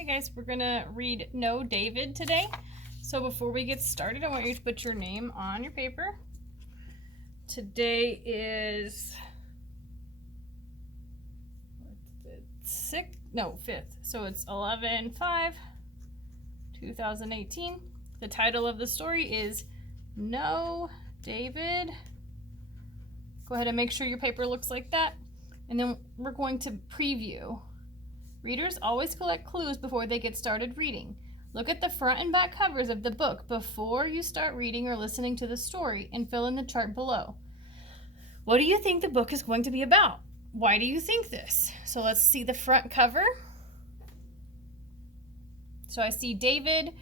Hey guys, we're gonna read No David today. So before we get started, I want you to put your name on your paper. Today is 5th. So it's 11/5/2018. The title of the story is No David. Go ahead and make sure your paper looks like that. And then we're going to preview. Readers always collect clues before they get started reading. Look at the front and back covers of the book before you start reading or listening to the story and fill in the chart below. What do you think the book is going to be about? Why do you think this? So let's see the front cover. So I see David.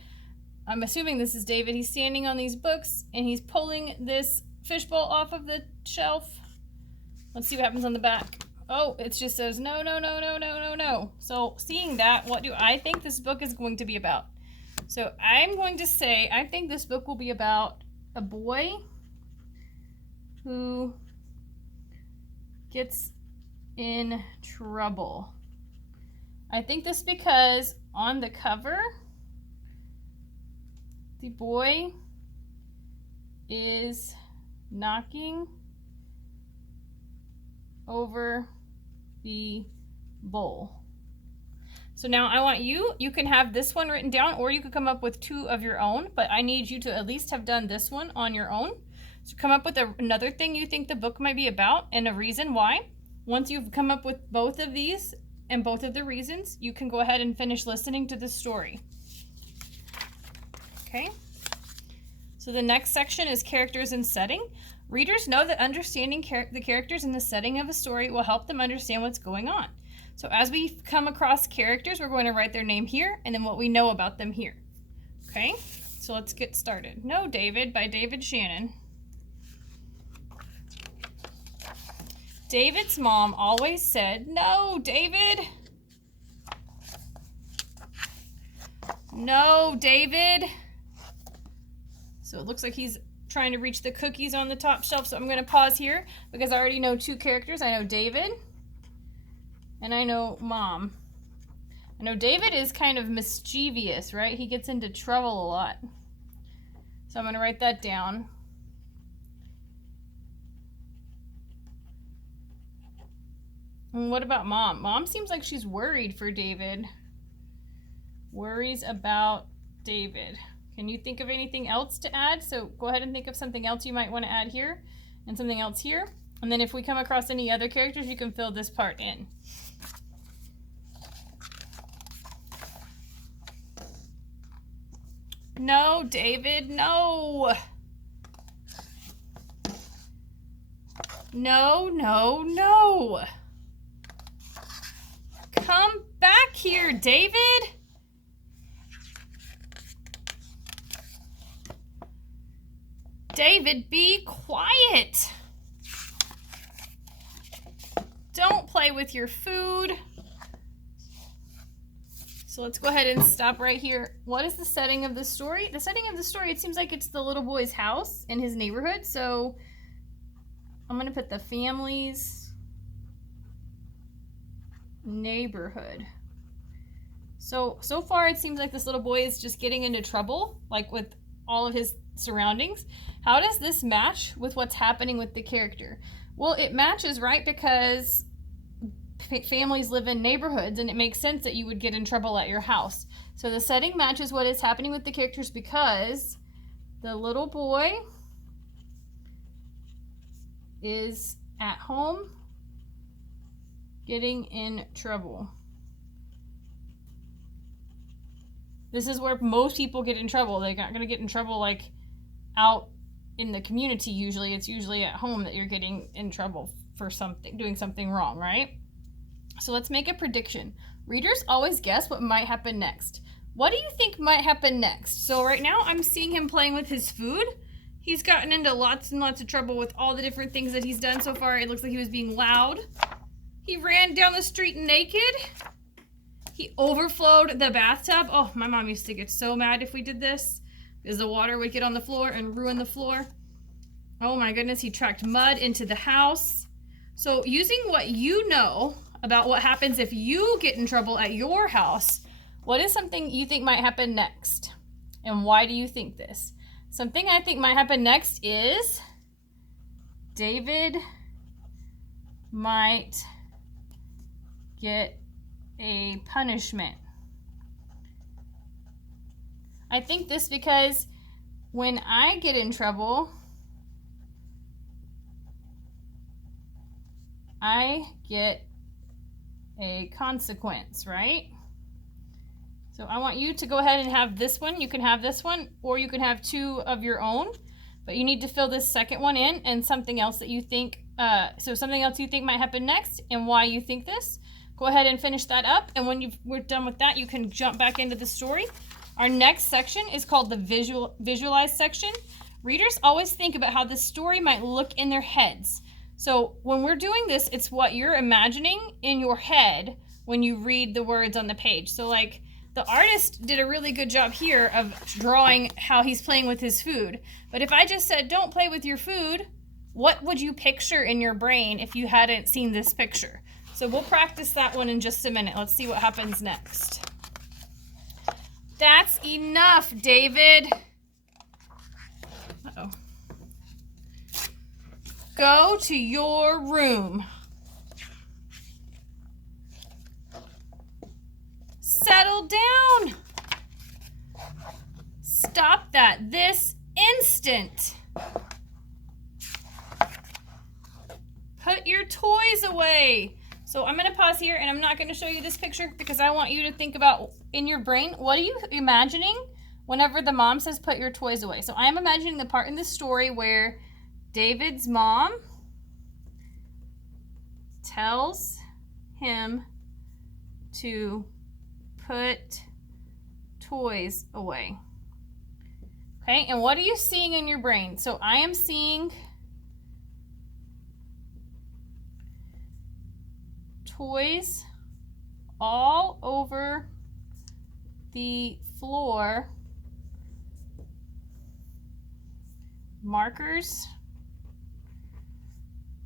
I'm assuming this is David. He's standing on these books and he's pulling this fishbowl off of the shelf. Let's see what happens on the back. Oh, it just says no, no, no, no, no, no, no. So seeing that, what do I think this book is going to be about? So I'm going to say I think this book will be about a boy who gets in trouble. I think this because on the cover, the boy is knocking over the bowl. So now I want you can have this one written down or you could come up with two of your own, but I need you to at least have done this one on your own. So come up with another thing you think the book might be about and a reason why. Once you've come up with both of these and both of the reasons, you can go ahead and finish listening to the story. Okay? So the next section is characters and setting. Readers know that understanding the characters and the setting of a story will help them understand what's going on. So as we come across characters, we're going to write their name here and then what we know about them here. Okay, so let's get started. No David by David Shannon. David's mom always said, "No, David. No, David." So it looks like he's trying to reach the cookies on the top shelf. So I'm going to pause here because I already know two characters. I know David and I know Mom. I know David is kind of mischievous, right? He gets into trouble a lot. So I'm going to write that down. And what about Mom? Mom seems like she's worried for David. Worries about David. Can you think of anything else to add? So go ahead and think of something else you might want to add here and something else here. And then if we come across any other characters, you can fill this part in. No, David, no. No, no, no. Come back here, David. David, be quiet. Don't play with your food. So let's go ahead and stop right here. What is the setting of the story? The setting of the story, it seems like it's the little boy's house in his neighborhood. So I'm going to put the family's neighborhood. So far it seems like this little boy is just getting into trouble, like with all of his surroundings. How does this match with what's happening with the character? Well, it matches, right? Because families live in neighborhoods and it makes sense that you would get in trouble at your house. So the setting matches what is happening with the characters because the little boy is at home getting in trouble. This is where most people get in trouble. They're not going to get in trouble like out in the community usually. It's usually at home that you're getting in trouble for something, doing something wrong, right? So let's make a prediction. Readers always guess what might happen next. What do you think might happen next? So right now I'm seeing him playing with his food. He's gotten into lots and lots of trouble with all the different things that he's done so far. It looks like he was being loud. He ran down the street naked. He overflowed the bathtub. Oh, my mom used to get so mad if we did this because the water would get on the floor and ruin the floor. Oh my goodness, he tracked mud into the house. So using what you know about what happens if you get in trouble at your house, What is something you think might happen next? And why do you think this? Something I think might happen next is David might get a punishment. I think this because when I get in trouble, I get a consequence, right? So I want you to go ahead and have this one. You can have this one, or you can have two of your own, but you need to fill this second one in and something else that you think, something else you think might happen next and why you think this. Go ahead and finish that up, and when we're done with that, you can jump back into the story. Our next section is called the visualize section. Readers always think about how the story might look in their heads. So when we're doing this, it's what you're imagining in your head when you read the words on the page. So like the artist did a really good job here of drawing how he's playing with his food. But if I just said, don't play with your food, what would you picture in your brain if you hadn't seen this picture? So we'll practice that one in just a minute. Let's see what happens next. That's enough, David. Uh-oh. Go to your room. Settle down. Stop that this instant. Put your toys away. So I'm going to pause here, and I'm not going to show you this picture because I want you to think about in your brain, what are you imagining whenever the mom says put your toys away? So I'm imagining the part in the story where David's mom tells him to put toys away. Okay, and what are you seeing in your brain? So I am seeing toys all over the floor, markers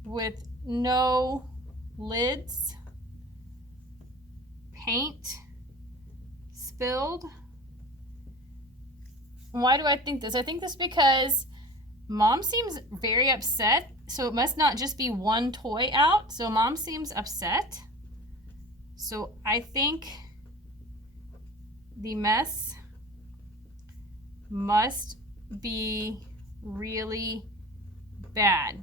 with no lids, paint spilled. Why do I think this? I think this because Mom seems very upset, so it must not just be one toy out. So Mom seems upset. So I think the mess must be really bad.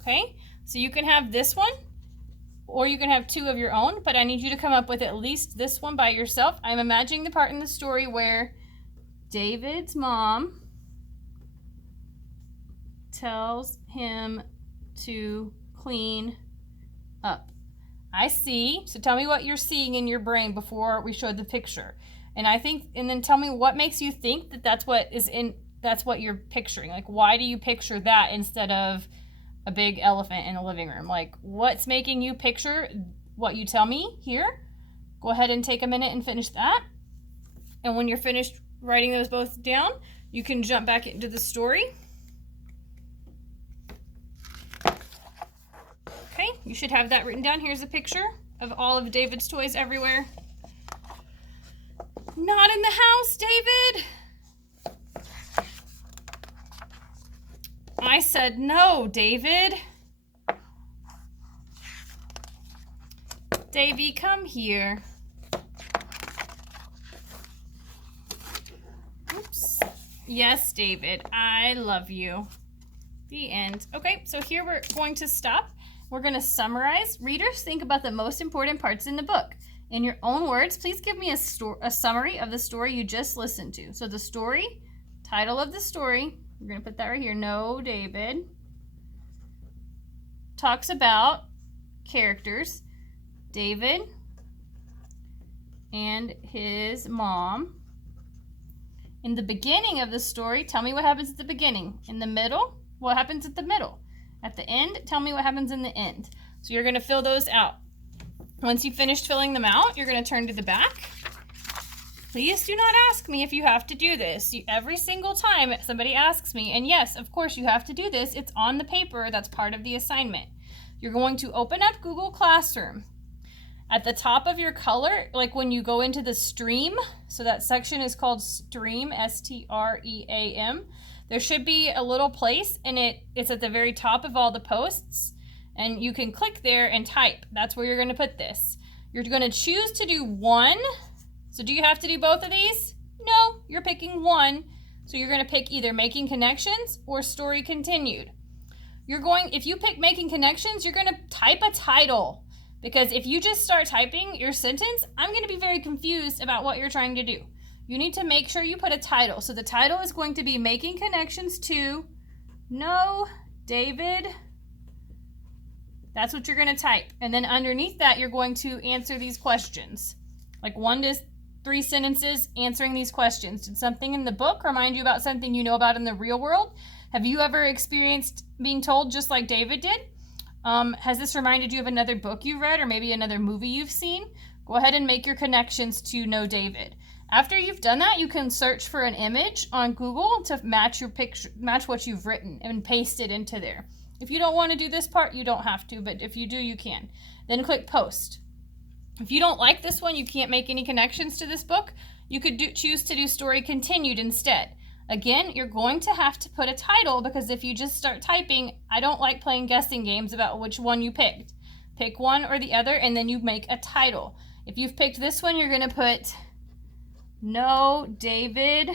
Okay, so you can have this one, or you can have two of your own, but I need you to come up with at least this one by yourself. I'm imagining the part in the story where David's mom tells him to clean up. I see. So tell me what you're seeing in your brain before we showed the picture. And then tell me what makes you think that that's what you're picturing. Like, why do you picture that instead of a big elephant in a living room? Like, what's making you picture what you tell me here? Go ahead and take a minute and finish that. And when you're finished writing those both down, you can jump back into the story. Okay, you should have that written down. Here's a picture of all of David's toys everywhere. Not in the house, David. I said no, David. Davy, come here. Oops. Yes, David, I love you. The end. Okay, so here we're going to stop. We're going to summarize. Readers, think about the most important parts in the book. In your own words, please give me a summary of the story you just listened to. So the story, title of the story, we're going to put that right here. No, David. Talks about characters. David and his mom. In the beginning of the story, tell me what happens at the beginning. In the middle, what happens at the middle. At the end, tell me what happens in the end. So you're going to fill those out. Once you've finished filling them out, you're going to turn to the back. Please do not ask me if you have to do this. Every single time somebody asks me, and yes, of course you have to do this, it's on the paper, that's part of the assignment. You're going to open up Google Classroom. At the top of your color, like when you go into the stream, so that section is called stream, STREAM, there should be a little place, and it's at the very top of all the posts, and you can click there and type. That's where you're going to put this. You're going to choose to do one. So do you have to do both of these? No, you're picking one. So you're going to pick either Making Connections or Story Continued. If you pick Making Connections, you're going to type a title. Because if you just start typing your sentence, I'm going to be very confused about what you're trying to do. You need to make sure you put a title. So the title is going to be Making Connections to No, David. That's what you're going to type. And then underneath that, you're going to answer these questions. Like 1 to 3 sentences answering these questions. Did something in the book remind you about something you know about in the real world? Have you ever experienced being told just like David did? Has this reminded you of another book you've read or maybe another movie you've seen? Go ahead and make your connections to Know David. After you've done that, you can search for an image on Google to match your picture, match what you've written, and paste it into there. If you don't want to do this part, you don't have to, but if you do, you can. Then click Post. If you don't like this one, you can't make any connections to this book, you could choose to do Story Continued instead. Again, you're going to have to put a title because if you just start typing, I don't like playing guessing games about which one you picked. Pick one or the other and then you make a title. If you've picked this one, you're going to put No, David,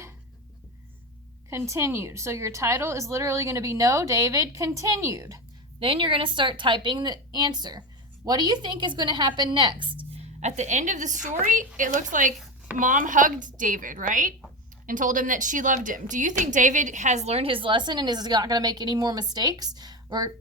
Continued. So your title is literally going to be No, David, Continued. Then you're going to start typing the answer. What do you think is going to happen next? At the end of the story, it looks like Mom hugged David, right? And told him that she loved him. Do you think David has learned his lesson and is not going to make any more mistakes? Or,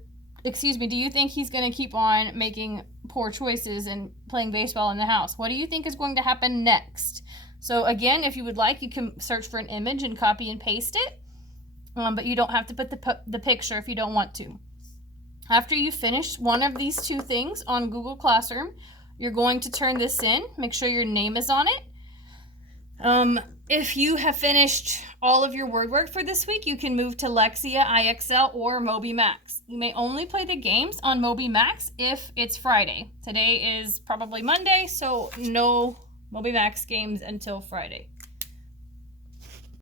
excuse me, do you think he's going to keep on making poor choices and playing baseball in the house? What do you think is going to happen next? So again, if you would like, you can search for an image and copy and paste it. But you don't have to put the picture if you don't want to. After you finish one of these 2 things on Google Classroom, you're going to turn this in. Make sure your name is on it. If you have finished all of your word work for this week, you can move to Lexia, IXL, or Moby Max. You may only play the games on Moby Max if it's Friday. Today is probably Monday, so no Moby Max games until Friday.